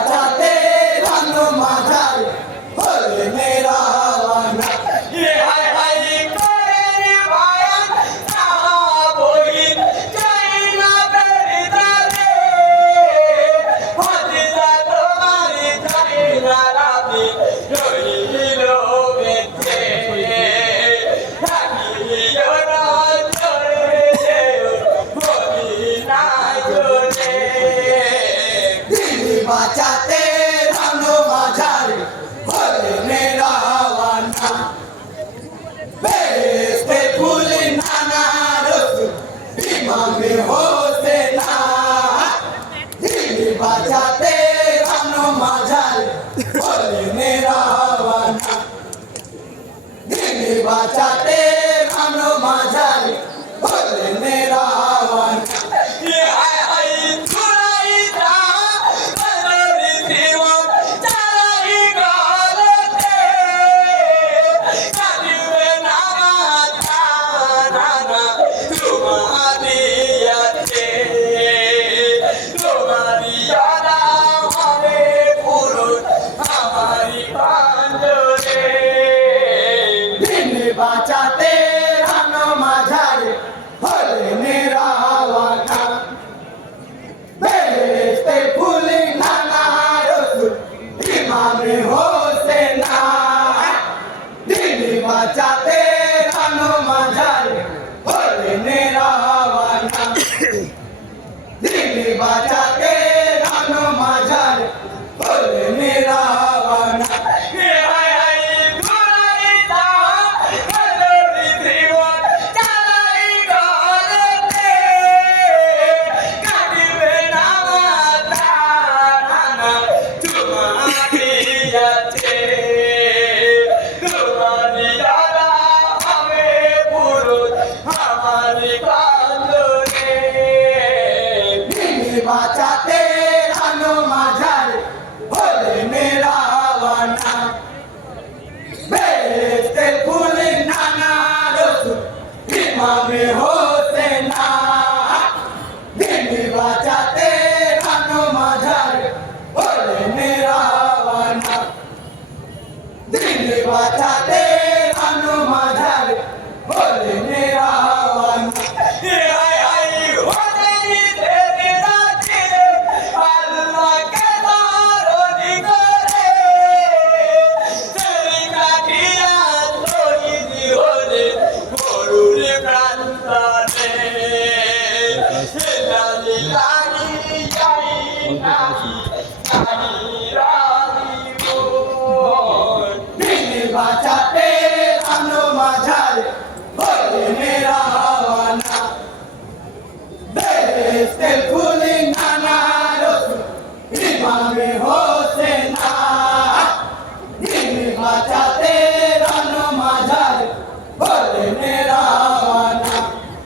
বাঁচাতে রানো মাঝার হলে মেরা ওয়ানা ये हाय हाय करे भाया साबोइन चाइना बेरिदारे हदिया तुम्हारी चाइना राबी रोइलो बेटे राबी योरा जोरे बोली ना जोरे দিল্লি বাঁচাতে রানো মাঝার হলে মেরা ওয়ানা বেহেশতে ফুল নানা রসুল ইমামে হোসেনা দিল্লি বাঁচাতে রানো মাঝার হলে মেরা ওয়ানা দিল্লি বাঁচাতে রানো মাঝার হলে মেরা ওয়ানা ये हाय हाय चुराई जा बदली दीवान चलाई गालते कभी में नामा जाना तुम्हारी यादा हमें पुरुष हमारी बांधने দিল্লি বাঁচাতে রানো মাঝার হলে মেরা ওয়ানা বেহেশতে ফুল নানা রসুল ইমামে হোসেনা দিল্লি বাঁচাতে রানো মাঝার হলে মেরা ওয়ানা দিল্লি বাঁচাতে রানো মাঝার হলে মেরা ওয়ানা ये हाय हाय चुराई जा बदली दीवान चलाई गालते कभी में नामा जाना तुम्हारी यादा हमें पुरुष हमारी बांधने দিল্লি বাঁচাতে রানো মাঝার হলে মেরা ওয়ানা বেহেশতে ফুল নানা রসুল ইমামে হোসেনা দিল্লি বাঁচাতে রানো মাঝার হলে মেরা ওয়ানা দিল্লি বাঁচাতে রানো মাঝার হলে মেরা ওয়ানা ये हाय हाय होते ही तेरे राजे अल्लाह के दारो निकोरे तेरी काटिया तोरी दी होले गोरुरे प्रांताने लाली लाली जाई नाही रानी बोल দিল্লি বাঁচাতে রানো মাঝার হলে মেরা ওয়ানা বেহেশতে